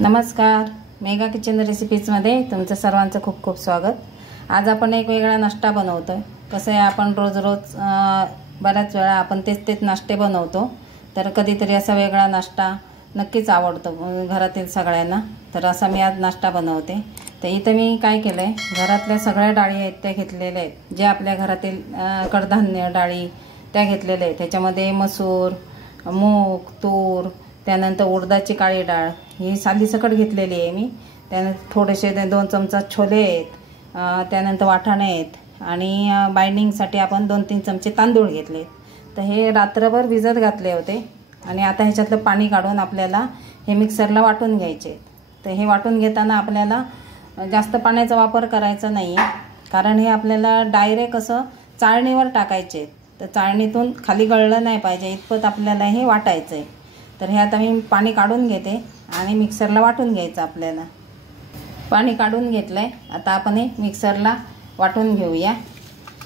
नमस्कार, mega kitchen रेसिपीजमध्ये तुमचं सर्वांचं खूप खूप स्वागत। आज आपण एक वेगळा नाश्ता बनवतोय। कसं आहे, आपण रोज बऱ्याच वेळा आपण तेच नाश्ते बनवतो, तर कधीतरी असा वेगळा नाश्ता नक्कीच आवडतो घरातील सगळ्यांना। तर असा मी आज नाश्ता बनवते। तर इथे मी काय केलंय, घरातल्या सगळ्या डाळी आहेत त्या घेतलेल्या आहेत, जे आपल्या घरातील कडधान्य डाळी त्या घेतलेल्या आहेत। त्याच्यामध्ये मसूर, मूग, तूर, त्यानंतर उडदाची काळी डाळ ही सालीसकट घेतलेली आहे मी। त्यानंतर थोडेसे 2 चमचा छोले आहेत, त्यानंतर वाटाणे आहेत आणि बाइंडिंगसाठी आपण 2-3 चमचे तांदूळ घेतले। तर हे रात्रभर भिजत घातले होते आणि आता ह्याच्यातलं पाणी काढून आपल्याला हे मिक्सरला वाटून घ्यायचे। तर हे वाटून घेताना आपल्याला जास्त पाण्याचा वापर करायचा नाही आहे, कारण हे आपल्याला डायरेक्ट असं चाळणीवर टाकायचे। तर चाळणीतून खाली गळलं नाही पाहिजे इतपत आपल्याला हे वाटायचं आहे। तर हे आता मी पाणी काढून घेते आणि मिक्सरला वाटून घ्यायचं। आपल्याला पाणी काढून घेतलंय, आता आपण हे मिक्सरला वाटून घेऊया।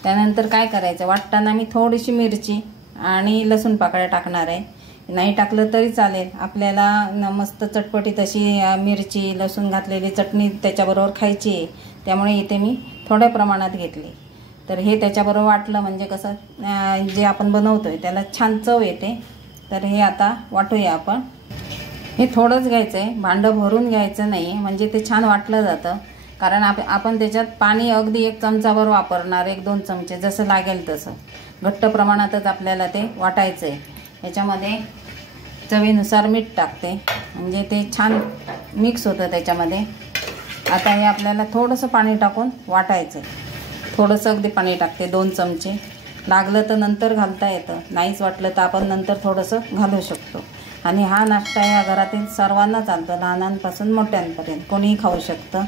त्यानंतर काय करायचं, वाटताना मी थोडीशी मिरची आणि लसूण पाकळ्या टाकणार आहे। नाही टाकलं तरी चालेल, आपल्याला मस्त चटपटीत अशी मिरची लसूण घातलेली चटणी त्याच्याबरोबर खायची आहे, त्यामुळे इथे मी थोड्या प्रमाणात घेतली। तर हे त्याच्याबरोबर वाटलं म्हणजे कसं जे आपण बनवतोय त्याला छान चव येते। तर हे आता वाटूया आपण। हे थोडंच घ्यायचं आहे, भांडं भरून घ्यायचं नाही, म्हणजे ते छान वाटलं जातं। कारण आपण त्याच्यात पाणी अगदी 1 चमचाभर वापरणार, 1-2 चमचे जसं लागेल तसं घट्ट प्रमाणातच आपल्याला ते वाटायचं आहे। याच्यामध्ये चवीनुसार मीठ टाकते, म्हणजे ते छान मिक्स होतं त्याच्यामध्ये। आता हे आपल्याला थोडंसं पाणी टाकून वाटायचं, थोडंसं अगदी पाणी टाकते 2 चमचे। लागलं तर नंतर घालता येतं, नाहीच वाटलं तर आपण नंतर थोडंसं घालू शकतो। आणि हा नाश्ता या घरातील सर्वांना चालतो, लहानांपासून मोठ्यांपर्यंत कोणीही खाऊ शकतं।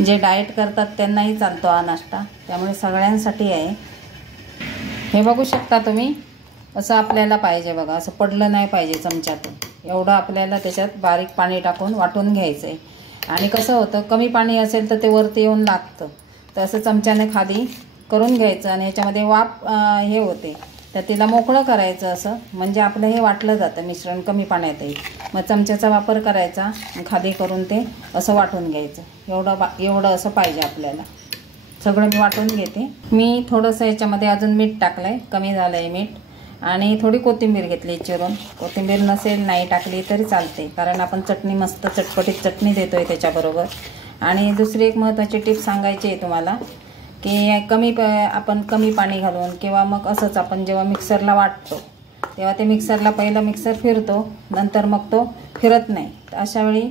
जे डाएट करतात त्यांनाही चालतो हा नाश्ता, त्यामुळे सगळ्यांसाठी आहे। हे बघू शकता तुम्ही, असं आपल्याला पाहिजे बघा, असं पडलं नाही पाहिजे चमच्यातून, एवढं आपल्याला त्याच्यात बारीक पाणी टाकून वाटून घ्यायचं आहे। आणि कसं होतं, कमी पाणी असेल तर ते वरती येऊन लागतं, तर असं चमच्याने खाली करून घ्यायचं आणि याच्यामध्ये वाफ हे होते, तर तिला मोकळं करायचं असं, म्हणजे आपलं हे वाटलं जातं मिश्रण कमी पाण्यात येईल। मग चमच्याचा वापर करायचा, खाली करून ते असं वाटून घ्यायचं। एवढं असं पाहिजे आपल्याला। सगळं मी वाटून घेते। मी थोडंसं याच्यामध्ये अजून मीठ टाकलं आहे, कमी झालं आहे मीठ। आणि थोडी कोथिंबीर घेतली चिरून, कोथिंबीर नसेल नाही टाकली तरी चालते, कारण आपण चटणी मस्त चटपटीत चटणी देतोय त्याच्याबरोबर। आणि दुसरी एक महत्त्वाची टिप सांगायची आहे तुम्हाला, की आपण कमी पाणी घालून किंवा मग असंच आपण जेव्हा मिक्सरला वाटतो तेव्हा ते मिक्सरला पहिलं मिक्सर फिरतो, नंतर मग तो फिरत नाही। तर अशावेळी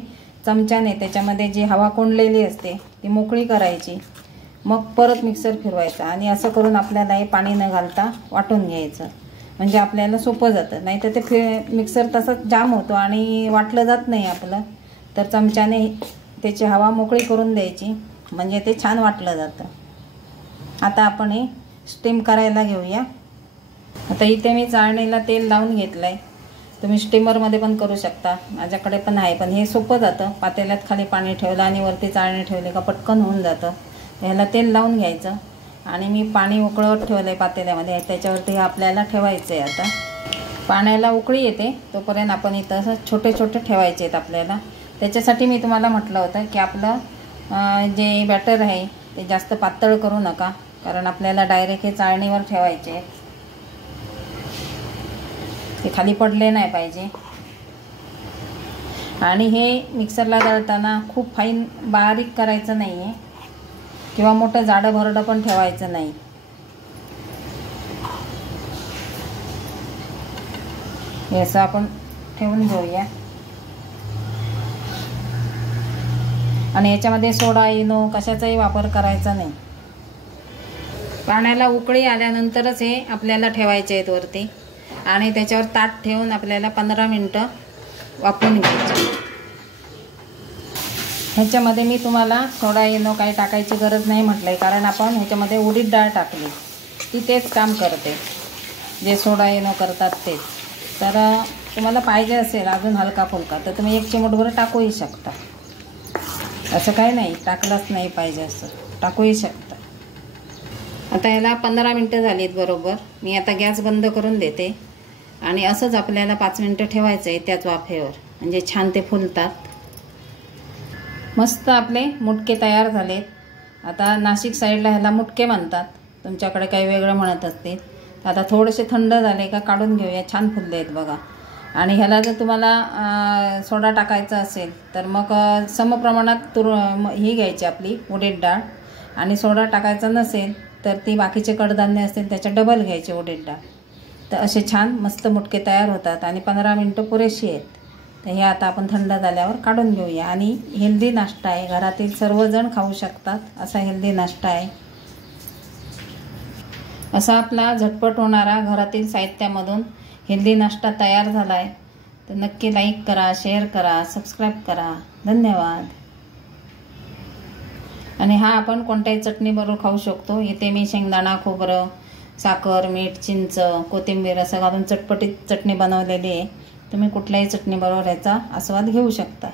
चमच्याने त्याच्यामध्ये जी हवा कोंडलेली असते ती मोकळी करायची, मग परत मिक्सर फिरवायचा आणि असं करून आपल्याला हे पाणी न घालता वाटून घ्यायचं, म्हणजे आपल्याला सोपं जातं। नाही तर ते मिक्सर तसंच जाम होतो आणि वाटलं जात नाही आपलं। तर चमच्याने त्याची हवा मोकळी करून द्यायची, म्हणजे ते छान वाटलं जातं। आता आपण हे स्टीम करायला घेऊया। आता इथे मी चाळणीला तेल लावून घेतलं आहे, तुम्ही स्टीमरमध्ये पण करू शकता, माझ्याकडे पण आहे। पण हे सोपं जातं, पातेल्यात खाली पाणी ठेवलं आणि वरती चाळणी ठेवली का पटकन होऊन जातं। ह्याला तेल लावून घ्यायचं आणि मी पाणी उकळवत ठेवलं आहे पातेल्यामध्ये, त्याच्यावरती आपल्याला ठेवायचं आहे। आता पाण्याला उकळी येते तोपर्यंत आपण इथं असं छोटे छोटे ठेवायचे आहेत आपल्याला। त्याच्यासाठी मी तुम्हाला म्हटलं होतं की आपलं जे बॅटर आहे ते जास्त पातळ करू नका, कारण आपल्याला डायरेक्ट हे चाळणीवर ठेवायचे आहेत, ते खाली पडले नाही पाहिजे। आणि हे मिक्सरला दळताना खूप फाईन बारीक करायचं नाही आहे, किंवा मोठं जाडं भरडं पण ठेवायचं नाही। हे असं आपण ठेवून घेऊया। आणि याच्यामध्ये सोडा इनो कशाचाही वापर करायचा नाही। पाण्याला उकळी आल्यानंतरच हे आपल्याला ठेवायचे आहेत वरती, आणि त्याच्यावर ताट ठेवून आपल्याला 15 मिनिटं वाफवून घ्यायचे। ह्याच्यामध्ये मी तुम्हाला सोडा इनो काही टाकायची गरज नाही म्हटलं आहे, कारण आपण ह्याच्यामध्ये उडीद डाळ टाकली, ती तेच काम करते जे सोडा इनो करतात तेच। तर तुम्हाला पाहिजे असेल अजून हलका फुलका तर तुम्ही 1 चिमूटभर टाकूही शकता, असं काही नाही टाकलंच नाही पाहिजे असं टाकूही शकता। आता याला 15 मिनिटं झालीत बरोबर। मी आता गॅस बंद करून देते आणि असंच आपल्याला 5 मिनिटं ठेवायचं आहे त्याच वाफेवर, म्हणजे छान ते फुलतात। मस्त आपले मुटके तयार झालेत. आता नाशिक साईडला ह्याला मुटके म्हणतात, तुमच्याकडे काही वेगळं म्हणत असतील. आता थोडेसे थंड झाले का काढून घेऊया. छान फुलले आहेत बघा. आणि ह्याला जर तुम्हाला सोडा टाकायचा असेल तर मग समप्रमाणात ही घ्यायची आपली उडीद डाळ, आणि सोडा टाकायचा नसेल तर ती बाकीचे कडधान्य असतील त्याच्या डबल घ्यायचे उडीद डाळ. तर असे छान मस्त मुटके तयार होतात आणि 15 मिनटं पुरेशी आहेत. तर हे आता आपण थंड झाल्यावर काढून घेऊया. आणि हेल्दी नाश्ता आहे, घरातील सर्वजण खाऊ शकतात असा हेल्दी नाश्ता आहे. असा आपला झटपट होणारा घरातील साहित्यामधून हेल्दी नाश्ता तयार झाला आहे. तर नक्की लाईक करा, शेअर करा, सबस्क्राईब करा. धन्यवाद. आणि हा आपण कोणत्याही चटणीबरोबर खाऊ शकतो. इथे मी शेंगदाणा, खोबरं, साखर, मीठ, चिंच, कोथिंबीर असं घालून चटपटीत चटणी बनवलेली आहे. तुम्ही कुठल्याही चटणीबरोबर याचा आस्वाद घेऊ शकता.